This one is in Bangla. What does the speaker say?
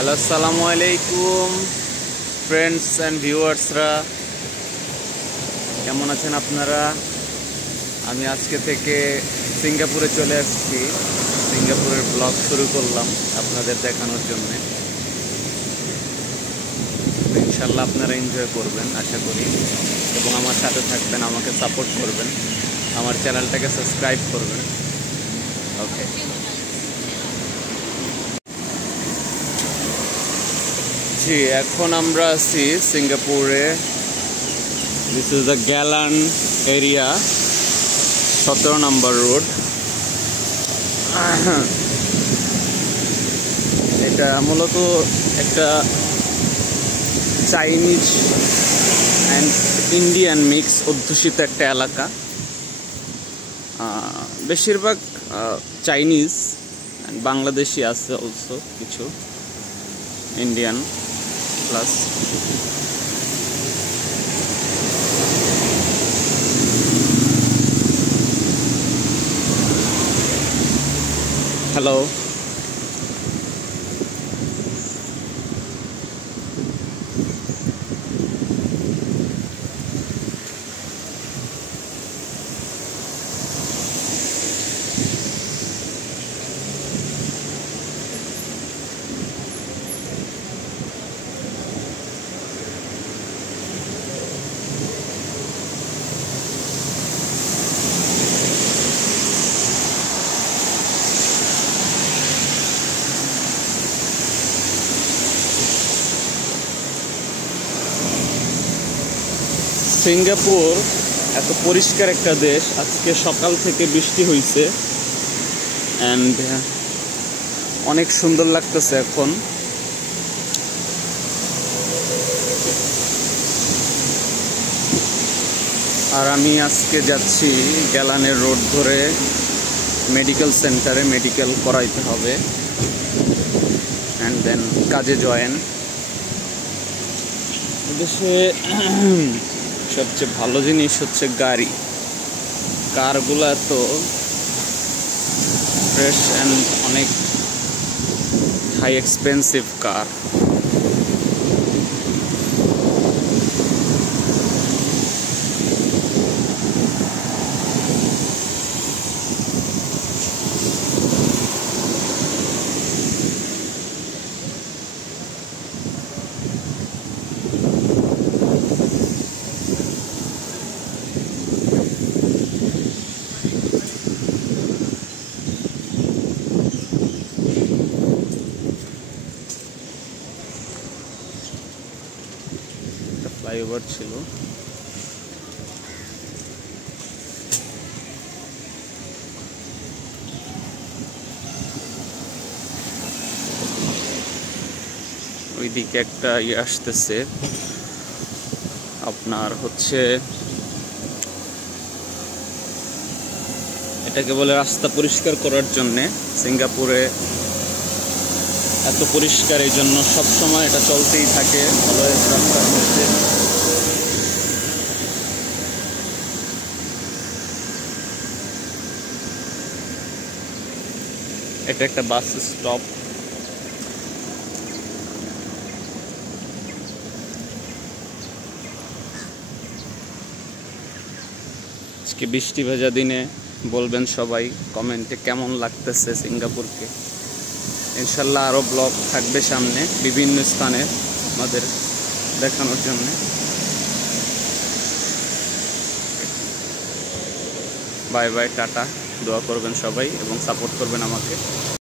হ্যালো, আসসালামু আলাইকুম ফ্রেন্ডস অ্যান্ড ভিউয়ার্সরা, কেমন আছেন আপনারা? আমি আজকে থেকে সিঙ্গাপুরে চলে আসছি। সিঙ্গাপুরের ব্লগ শুরু করলাম আপনাদের দেখানোর জন্য। ইনশাল্লাহ আপনারা এনজয় করবেন আশা করি, এবং আমার সাথে থাকবেন, আমাকে সাপোর্ট করবেন, আমার চ্যানেলটাকে সাবস্ক্রাইব করবেন। ওকে, জি, এখন আমরা আছি সিঙ্গাপুরে। This is the Geylang area, 17 number road. এটা মূলত একটা চাইনিজ অ্যান্ড ইন্ডিয়ান মিক্স অধ্যুষিত একটা এলাকা। বেশিরভাগ চাইনিজ, বাংলাদেশি আছে অলসো, কিছু ইন্ডিয়ান প্লাস। হ্যালো, সিঙ্গাপুর এত পরিষ্কার একটা দেশ। আজকে সকাল থেকে বৃষ্টি হয়েছে অ্যান্ড অনেক সুন্দর লাগতেছে এখন। আর আমি আজকে যাচ্ছি গ্যালানের রোড ধরে মেডিকেল সেন্টারে, মেডিকেল করাইতে হবে অ্যান্ড দেন কাজে জয়েন। দেশে সবচেয়ে ভালো জিনিস হচ্ছে গাড়ি। কারগুলো এত ফ্রেশ অ্যান্ড অনেক হাই এক্সপেন্সিভ কার। ফ্লাইওভার ছিল। ওইদিকে একটা আসতেছে, আপনার হচ্ছে এটাকে বলে রাস্তা পরিষ্কার করার জন্যে। সিঙ্গাপুরে এত পরিষ্কার, এই জন্য সবসময় এটা চলতেই থাকে অলওয়েজ রাস্তার মধ্যে। এটা একটা বাস স্টপ। আজকে বৃষ্টি ভেজা দিনে বলবেন সবাই কমেন্টে কেমন লাগতেছে সিঙ্গাপুরকে। ইনশাল্লাহ আরও ব্লগ থাকবে সামনে বিভিন্ন স্থানে আমাদের দেখানোর জন্য। Bye bye, tata. দোয়া করবেন সবাই এবং সাপোর্ট করবেন আমাকে।